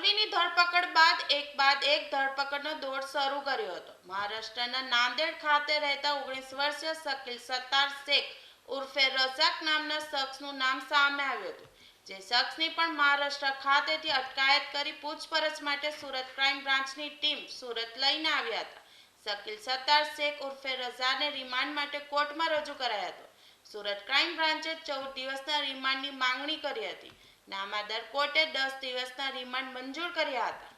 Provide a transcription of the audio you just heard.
મોલવીની ધરપકડ બાદ એક ધરપકડનો દોર શરૂ કર્યો હતો। મહારાષ્ટ્રના નાંદેડ ખાતે રહેતા 19 વર્ષીય શકીલ સત્તાર શેખ ઉર્ફે રઝાક નામના શખ્સનું નામ સામે આવ્યું હતું, જે શખ્સની પણ મહારાષ્ટ્ર ખાતેથી અટકાયત કરી પૂછપરછ માટે સુરત ક્રાઇમ બ્રાન્ચની ટીમ સુરત લઈને આવ્યા હતા। શકીલ સત્તાર શેખ ઉર્ફે રઝાને રિમાન્ડ માટે કોર્ટમાં રજૂ કરાયા હતો। સુરત ક્રાઇમ બ્રાન્ચે 14 દિવસના રિમાન્ડની માંગણી કરી હતી। નામાદાર કોર્ટે 10 દિવસના રિમાન્ડ મંજૂર કર્યા હતા।